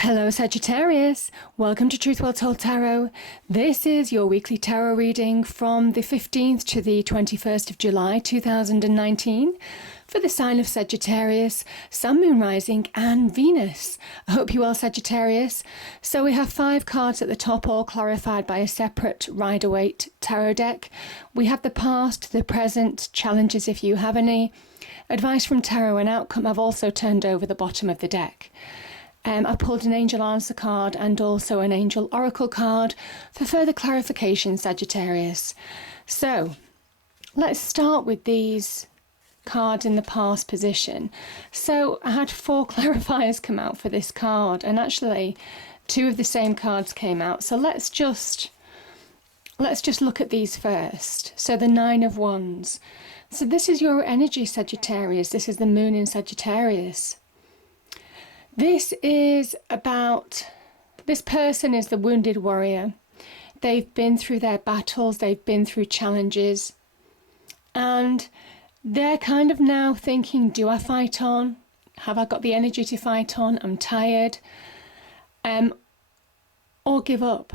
Hello Sagittarius, welcome to Truth Well Told Tarot. This is your weekly tarot reading from the 15th to the 21st of July 2019 for the sign of Sagittarius, Sun, Moon, Rising and Venus. I hope you are Sagittarius. So we have 5 cards at the top, all clarified by a separate Rider-Waite tarot deck. We have the past, the present, challenges if you have any, advice from tarot and outcome. I've also turned over the bottom of the deck. I pulled an angel answer card and also an angel oracle card for further clarification, Sagittarius. So let's start with these cards in the past position. So I had 4 clarifiers come out for this card, and actually 2 of the same cards came out. So let's just look at these first. So the 9 of Wands. So this is your energy, Sagittarius. This is the moon in Sagittarius. This is about, this person is the wounded warrior. They've been through their battles, they've been through challenges, and they're kind of now thinking, do I fight on? Have I got the energy to fight on? I'm tired. Or give up,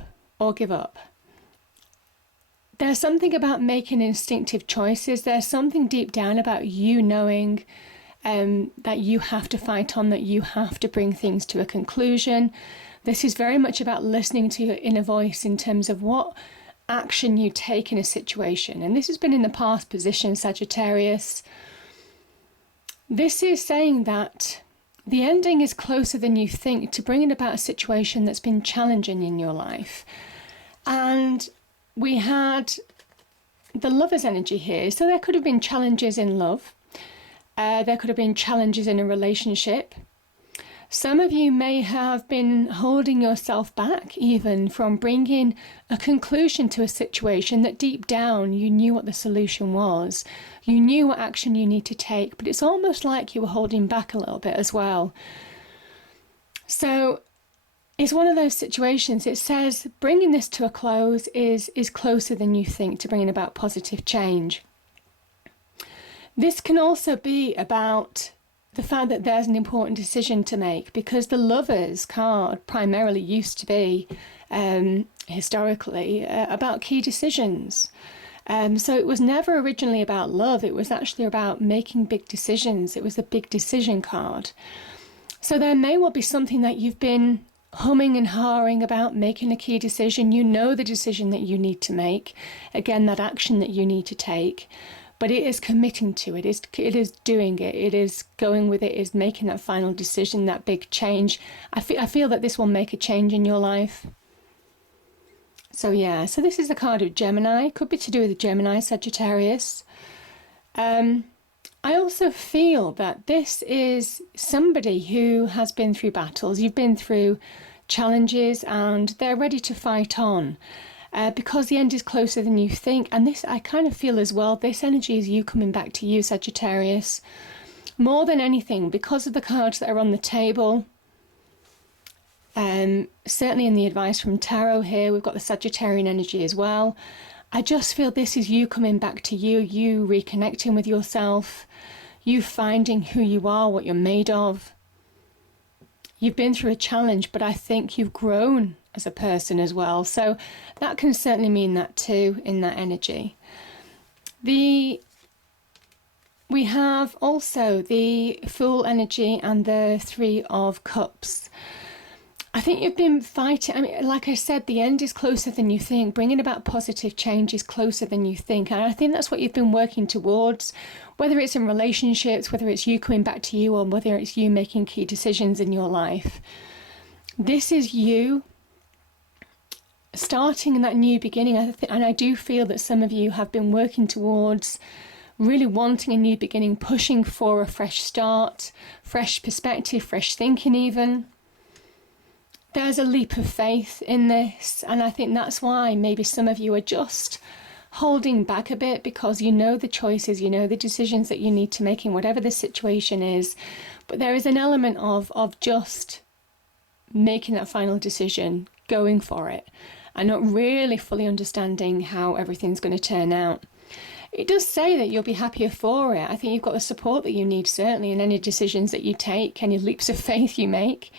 There's something about making instinctive choices. There's something deep down about you knowing that you have to fight on, that you have to bring things to a conclusion. This is very much about listening to your inner voice in terms of what action you take in a situation. And this has been in the past position, Sagittarius. This is saying that the ending is closer than you think to bringing about a situation that's been challenging in your life. And we had the lover's energy here. So there could have been challenges in love. There could have been challenges in a relationship. Some of you may have been holding yourself back even from bringing a conclusion to a situation that deep down you knew what the solution was. You knew what action you need to take, but it's almost like you were holding back a little bit as well. So it's one of those situations. It says bringing this to a close is closer than you think to bringing about positive change. This can also be about the fact that there's an important decision to make, because the Lovers card primarily used to be, historically, about key decisions. So it was never originally about love. It was actually about making big decisions. It was a big decision card. So there may well be something that you've been humming and hawing about, making a key decision. You know the decision that you need to make. Again, that action that you need to take. But it is committing to it, it is doing it, it is going with it, is making that final decision, that big change. I feel that this will make a change in your life. So yeah, so this is the card of Gemini. Could be to do with Gemini, Sagittarius. I also feel that this is somebody who has been through battles. You've been through challenges and they're ready to fight on. Because the end is closer than you think. And this, I kind of feel as well, this energy is you coming back to you, Sagittarius. More than anything, because of the cards that are on the table. Certainly in the advice from Tarot here, we've got the Sagittarian energy as well. I just feel this is you coming back to you, you reconnecting with yourself, you finding who you are, what you're made of. You've been through a challenge, but I think you've grown as a person as well. So that can certainly mean that too in that energy. We have also the Fool energy and the 3 of Cups. I think you've been fighting. I mean, like I said, the end is closer than you think. Bringing about positive change is closer than you think. And I think that's what you've been working towards, whether it's in relationships, whether it's you coming back to you, or whether it's you making key decisions in your life. This is you starting in that new beginning. And I do feel that some of you have been working towards really wanting a new beginning, pushing for a fresh start, fresh perspective, fresh thinking even. There's a leap of faith in this, and I think that's why maybe some of you are just holding back a bit, because you know the choices, you know the decisions that you need to make in whatever the situation is. But there is an element of just making that final decision, going for it, and not really fully understanding how everything's going to turn out. It does say that you'll be happier for it. I think you've got the support that you need, certainly, in any decisions that you take, any leaps of faith you make.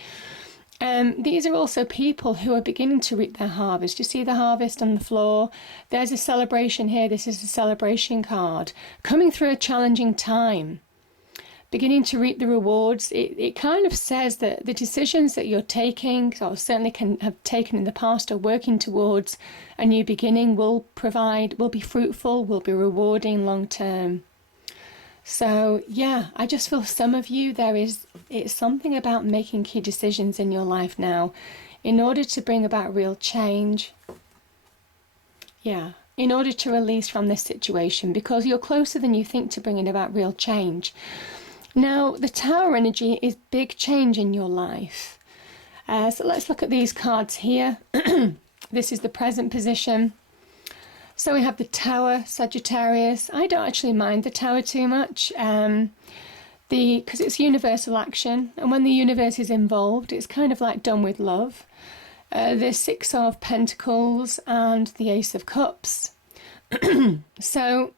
These are also people who are beginning to reap their harvest. You see the harvest on the floor? There's a celebration here. This is a celebration card. Coming through a challenging time, beginning to reap the rewards. It kind of says that the decisions that you're taking, or certainly can have taken in the past, or working towards a new beginning, will be fruitful, will be rewarding long term. So yeah, I just feel some of you, it's something about making key decisions in your life now in order to bring about real change. Yeah, in order to release from this situation, because you're closer than you think to bringing about real change. Now, the Tower energy is big change in your life. So let's look at these cards here. This is the present position. So we have the Tower, Sagittarius. I don't actually mind the Tower too much, because it's universal action, and when the universe is involved, it's kind of like done with love. The Six of Pentacles and the Ace of Cups. So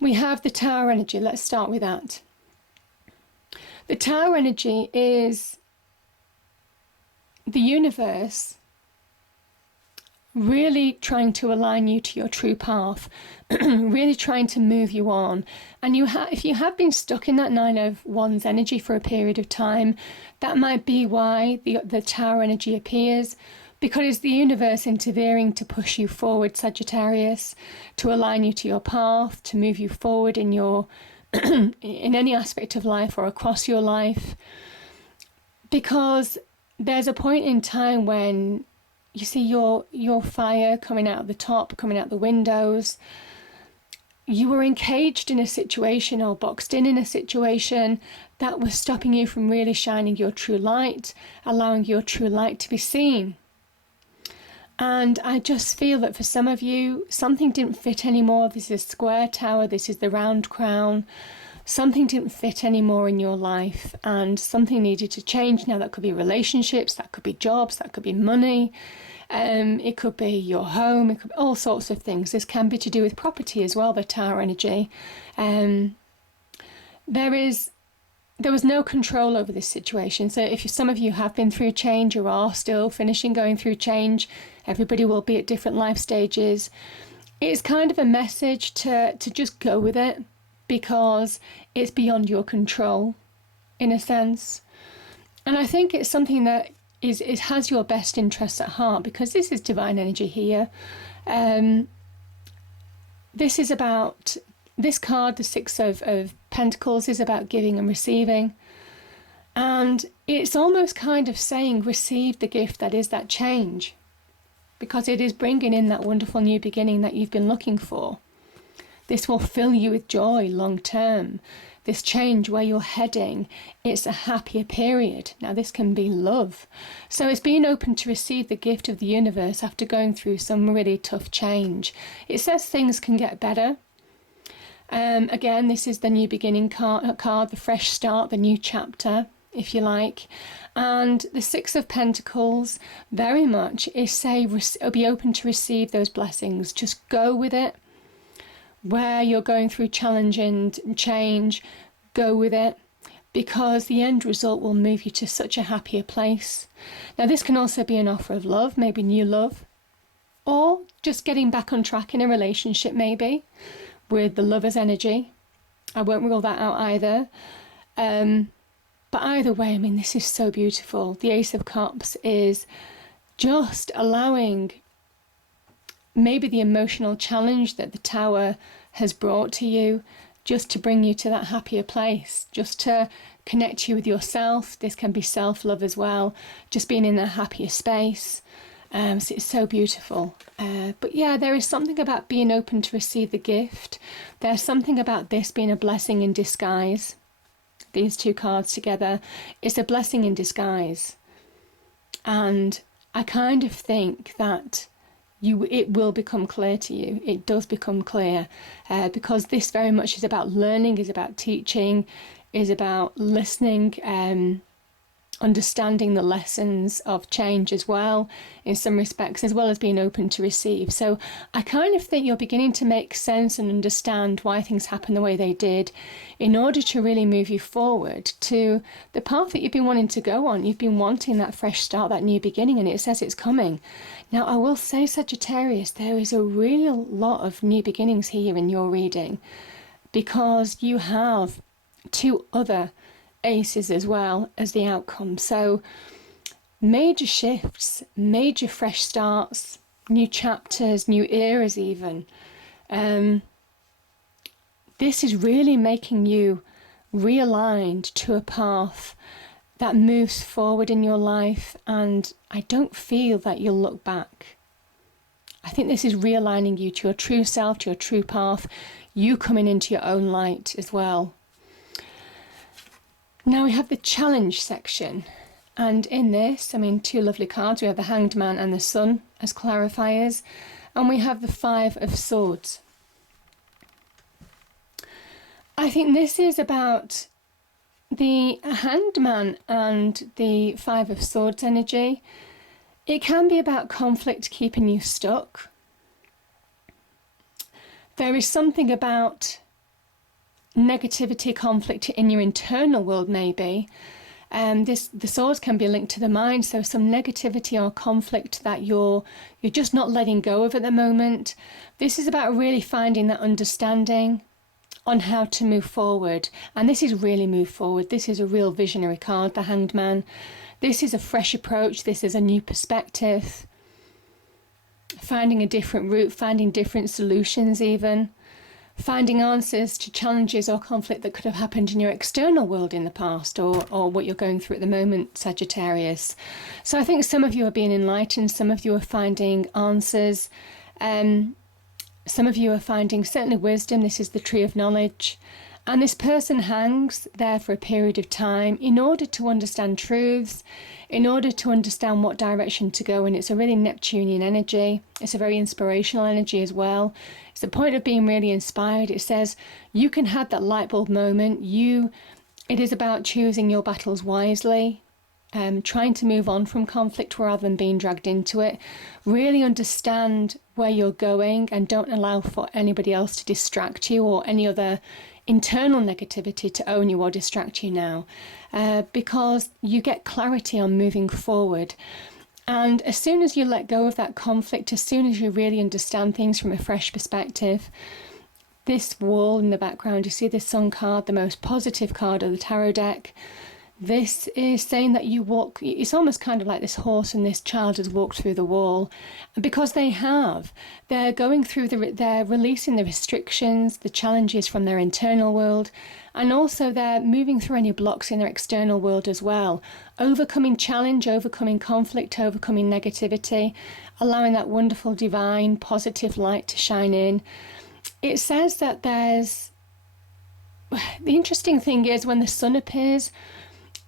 we have the Tower energy. Let's start with that. The Tower energy is the universe really trying to align you to your true path, really trying to move you on. And if you have been stuck in that Nine of Wands energy for a period of time, that might be why the Tower energy appears, because it's the universe interfering to push you forward, Sagittarius, to align you to your path, to move you forward in your in any aspect of life or across your life. Because there's a point in time when you see your fire coming out of the top, coming out the windows. You were encaged in a situation or boxed in a situation that was stopping you from really shining your true light, allowing your true light to be seen. And I just feel that for some of you, something didn't fit anymore. This is square tower, this is the round crown. Something didn't fit anymore in your life, and something needed to change. Now, that could be relationships, that could be jobs, that could be money, it could be your home, it could be all sorts of things. This can be to do with property as well, the Tower energy. There was no control over this situation. So if some of you have been through change, or are still going through change, everybody will be at different life stages. It's kind of a message to just go with it, because it's beyond your control, in a sense. And I think it's something that it has your best interests at heart, because this is divine energy here. This is about, this card, the Six of Pentacles, is about giving and receiving. And it's almost kind of saying, receive the gift that is that change, because it is bringing in that wonderful new beginning that you've been looking for. This will fill you with joy long term. This change, where you're heading, it's a happier period. Now, this can be love. So it's being open to receive the gift of the universe after going through some really tough change. It says things can get better. Again, this is the new beginning card, the fresh start, the new chapter, if you like. And the Six of Pentacles very much is be open to receive those blessings. Just go with it. Where you're going through challenge and change, go with it, because the end result will move you to such a happier place. Now, this can also be an offer of love, maybe new love, or just getting back on track in a relationship, maybe with the Lover's energy. I won't rule that out either. But either way, I mean, this is so beautiful. The Ace of Cups is just allowing maybe the emotional challenge that the Tower has brought to you, just to bring you to that happier place, just to connect you with yourself. This can be self-love as well, just being in that happier space. So it's so beautiful. But yeah, there is something about being open to receive the gift. There's something about this being a blessing in disguise. These two cards together, it's a blessing in disguise. And I kind of think that it will become clear to you. It does become clear, because this very much is about learning, is about teaching, is about listening, understanding the lessons of change as well, in some respects, as well as being open to receive. So I kind of think you're beginning to make sense and understand why things happen the way they did in order to really move you forward to the path that you've been wanting to go on. You've been wanting that fresh start, that new beginning, and it says it's coming. Now, I will say, Sagittarius, there is a real lot of new beginnings here in your reading, because you have 2 other aces as well as the outcome. So major shifts, major fresh starts, new chapters, new eras even. This is really making you realigned to a path that moves forward in your life, and I don't feel that you'll look back. I think this is realigning you to your true self, to your true path, you coming into your own light as well. Now we have the challenge section, and in this, 2 lovely cards. We have the Hanged Man and the Sun as clarifiers, and we have the 5 of Swords. I think this is about the Hanged Man and the 5 of Swords energy. It can be about conflict keeping you stuck. There is something about negativity, conflict in your internal world, maybe. The swords can be linked to the mind, so some negativity or conflict that you're just not letting go of at the moment. This is about really finding that understanding on how to move forward, and this is really move forward. This is a real visionary card, the Hanged Man. This is a fresh approach. This is a new perspective, finding a different route, finding different solutions even. Finding answers to challenges or conflict that could have happened in your external world in the past, or what you're going through at the moment, Sagittarius. So I think some of you are being enlightened, some of you are finding answers, some of you are finding certainly wisdom. This is the Tree of Knowledge. And this person hangs there for a period of time in order to understand truths, in order to understand what direction to go in. It's a really Neptunian energy. It's a very inspirational energy as well. It's the point of being really inspired. It says you can have that light bulb moment. It is about choosing your battles wisely, trying to move on from conflict rather than being dragged into it. Really understand where you're going and don't allow for anybody else to distract you or any other internal negativity to own you or distract you now, because you get clarity on moving forward. And as soon as you let go of that conflict, as soon as you really understand things from a fresh perspective, this wall in the background, you see this Sun card, the most positive card of the tarot deck. This is saying that you walk, it's almost kind of like this horse and this child has walked through the wall. And because they're going through, they're releasing the restrictions, the challenges from their internal world, and also they're moving through any blocks in their external world as well. Overcoming challenge, overcoming conflict, overcoming negativity, allowing that wonderful, divine, positive light to shine in. It says that the interesting thing is when the Sun appears,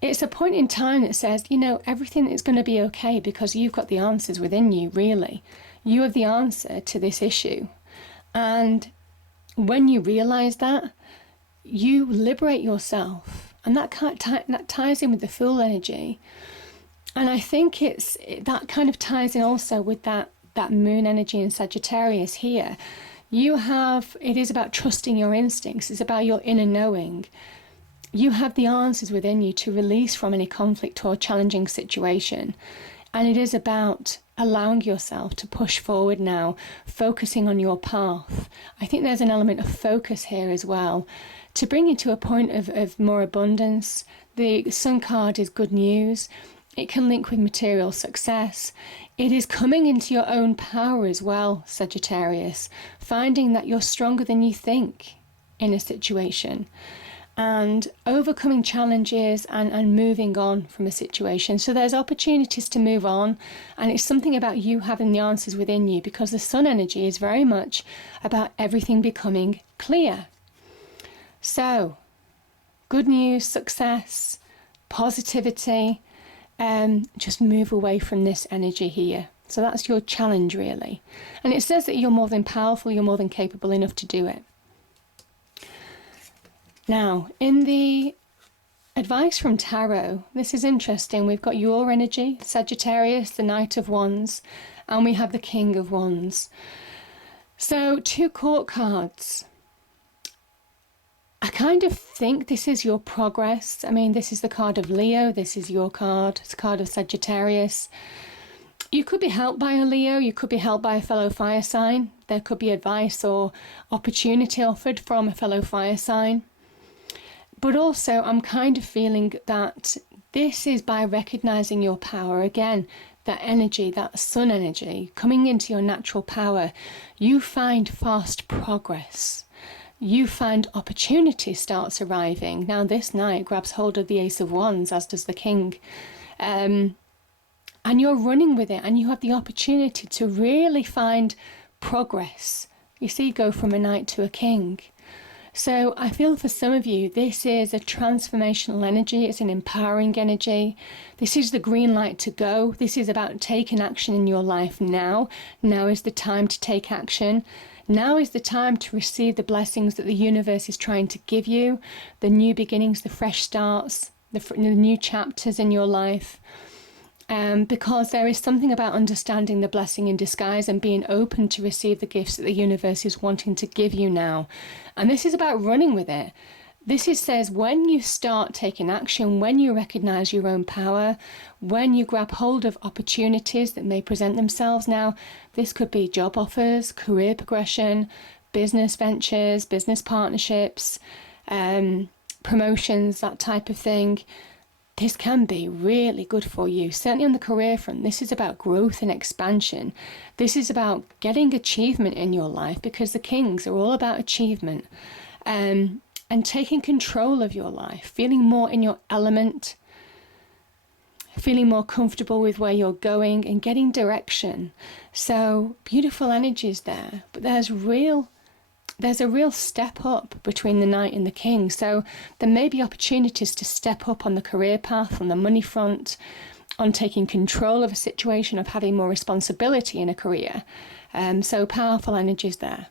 it's a point in time that says, everything is going to be okay because you've got the answers within you, really. You have the answer to this issue. And when you realize that, you liberate yourself. And that ties in with the Fool energy. And I think that kind of ties in also with that Moon energy in Sagittarius here. It is about trusting your instincts. It's about your inner knowing. You have the answers within you to release from any conflict or challenging situation. And it is about allowing yourself to push forward now, focusing on your path. I think there's an element of focus here as well, to bring you to a point of more abundance. The Sun card is good news. It can link with material success. It is coming into your own power as well, Sagittarius, finding that you're stronger than you think in a situation, and overcoming challenges and moving on from a situation. So there's opportunities to move on, and it's something about you having the answers within you, because the Sun energy is very much about everything becoming clear. So good news, success, positivity, just move away from this energy here. So that's your challenge, really. And it says that you're more than powerful, you're more than capable enough to do it. Now, in the Advice from Tarot. This is interesting. We've got your energy, Sagittarius, the Knight of Wands, and we have the King of Wands. So 2 court cards. I kind of think this is your progress. I mean, this is the card of Leo. This is your card. It's a card of Sagittarius. You could be helped by a Leo. You could be helped by a fellow fire sign. There could be advice or opportunity offered from a fellow fire sign. But also, I'm kind of feeling that this is by recognizing your power. Again, that energy, that sun energy, coming into your natural power, you find fast progress. You find opportunity starts arriving. Now this knight grabs hold of the Ace of Wands, as does the King. And you're running with it, and you have the opportunity to really find progress. You see, go from a knight to a king. So I feel for some of you, this is a transformational energy. It's an empowering energy. This is the green light to go. This is about taking action in your life now. Now is the time to take action. Now is the time to receive the blessings that the universe is trying to give you, the new beginnings, the fresh starts, the new chapters in your life. Because there is something about understanding the blessing in disguise and being open to receive the gifts that the universe is wanting to give you now. And this is about running with it. This says when you start taking action, when you recognize your own power, when you grab hold of opportunities that may present themselves. Now, this could be job offers, career progression, business ventures, business partnerships, promotions, that type of thing. This can be really good for you. Certainly on the career front, this is about growth and expansion. This is about getting achievement in your life, because the kings are all about achievement. And taking control of your life, feeling more in your element, feeling more comfortable with where you're going and getting direction. So beautiful energies there, but there's a real step up between the knight and the king. So there may be opportunities to step up on the career path, on the money front, on taking control of a situation, of having more responsibility in a career. So powerful energies there.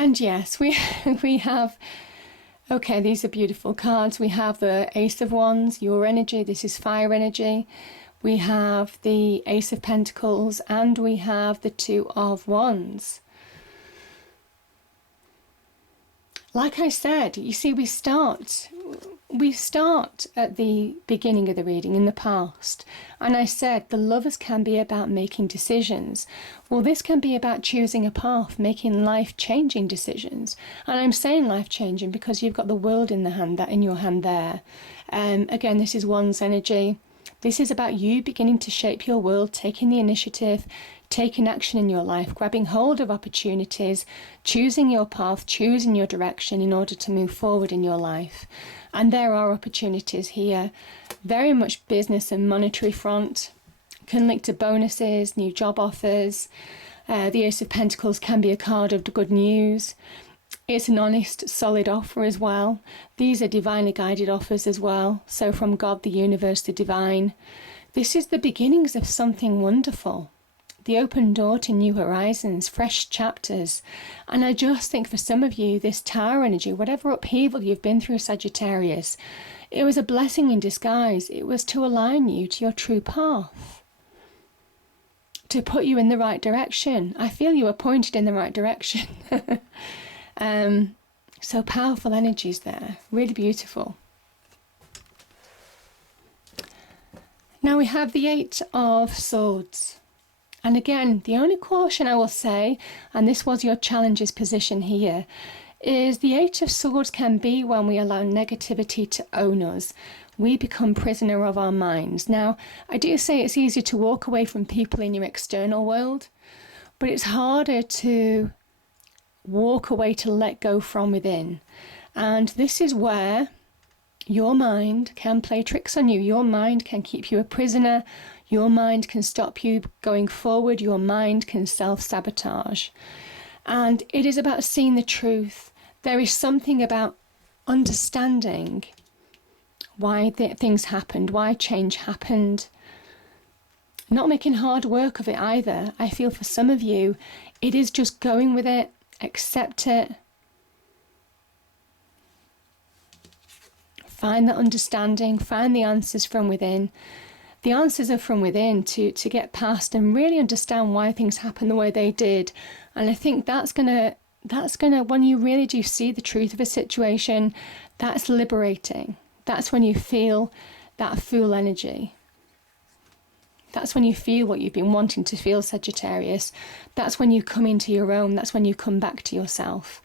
And yes, we have, okay, these are beautiful cards. We have the Ace of Wands, your energy. This is fire energy. We have the Ace of Pentacles, and we have the Two of Wands. Like I said, you see, we start at the beginning of the reading in the past, and I said the Lovers can be about making decisions. Well, this can be about choosing a path, making life-changing decisions. And I'm saying life-changing because you've got the World in your hand there. Again, this is Wands energy. This is about you beginning to shape your world, taking the initiative, taking action in your life, grabbing hold of opportunities, choosing your path, choosing your direction in order to move forward in your life. And there are opportunities here, very much business and monetary front, can link to bonuses, new job offers. The Ace of Pentacles can be a card of good news. It's an honest, solid offer as well. These are divinely guided offers as well. So from God, the universe, the divine. This is the beginnings of something wonderful. The open door to new horizons, fresh chapters. And I just think for some of you, this Tower energy, whatever upheaval you've been through, Sagittarius, it was a blessing in disguise. It was to align you to your true path, to put you in the right direction. I feel you are pointed in the right direction. So powerful energies there, really beautiful. Now we have the Eight of Swords. And again, the only caution I will say, and this was your challenges position here, is the Eight of Swords can be when we allow negativity to own us. We become prisoner of our minds. Now, I do say it's easier to walk away from people in your external world, but it's harder to walk away, to let go from within. And this is where your mind can play tricks on you. Your mind can keep you a prisoner. Your mind can stop you going forward. Your mind can self-sabotage. And it is about seeing the truth. There is something about understanding why things happened, why change happened. Not making hard work of it either. I feel for some of you, it is just going with it, accept it. find that understanding, find the answers from within. The answers are from within to get past and really understand why things happen the way they did. And I think that's gonna, when you really do see the truth of a situation, that's liberating. That's when you feel that full energy. That's when you feel what you've been wanting to feel, Sagittarius. That's when you come into your own. That's when you come back to yourself.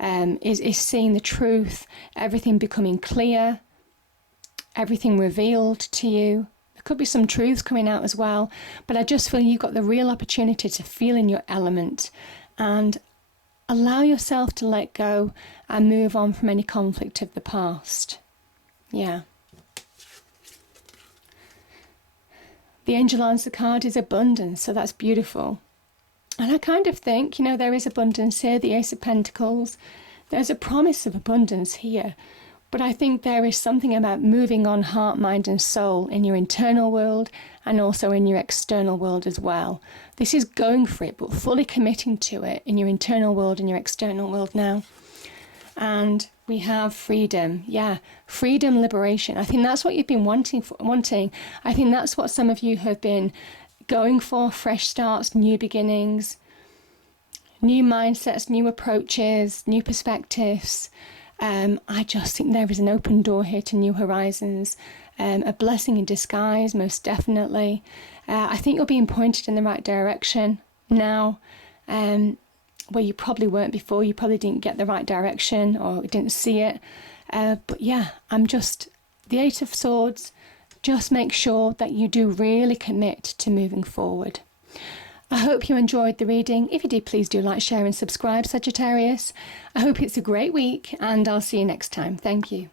Is seeing the truth, everything becoming clear, everything revealed to you. There could be some truths coming out as well, but I just feel you've got the real opportunity to feel in your element and allow yourself to let go and move on from any conflict of the past. Yeah. The angel answer card is abundance, so that's beautiful. And I kind of think, there is abundance here, the Ace of Pentacles. There's a promise of abundance here. But I think there is something about moving on heart, mind and soul in your internal world and also in your external world as well. This is going for it, but fully committing to it in your internal world and your external world now. And we have freedom. Yeah, freedom, liberation. I think that's what you've been wanting. I think that's what some of you have been going for. Fresh starts, new beginnings, new mindsets, new approaches, new perspectives. I just think there is an open door here to new horizons, a blessing in disguise, most definitely. I think you're being pointed in the right direction now, where you probably weren't before. You probably didn't get the right direction or didn't see it. But yeah, the Eight of Swords, just make sure that you do really commit to moving forward. I hope you enjoyed the reading. If you did, please do like, share and subscribe, Sagittarius. I hope it's a great week and I'll see you next time. Thank you.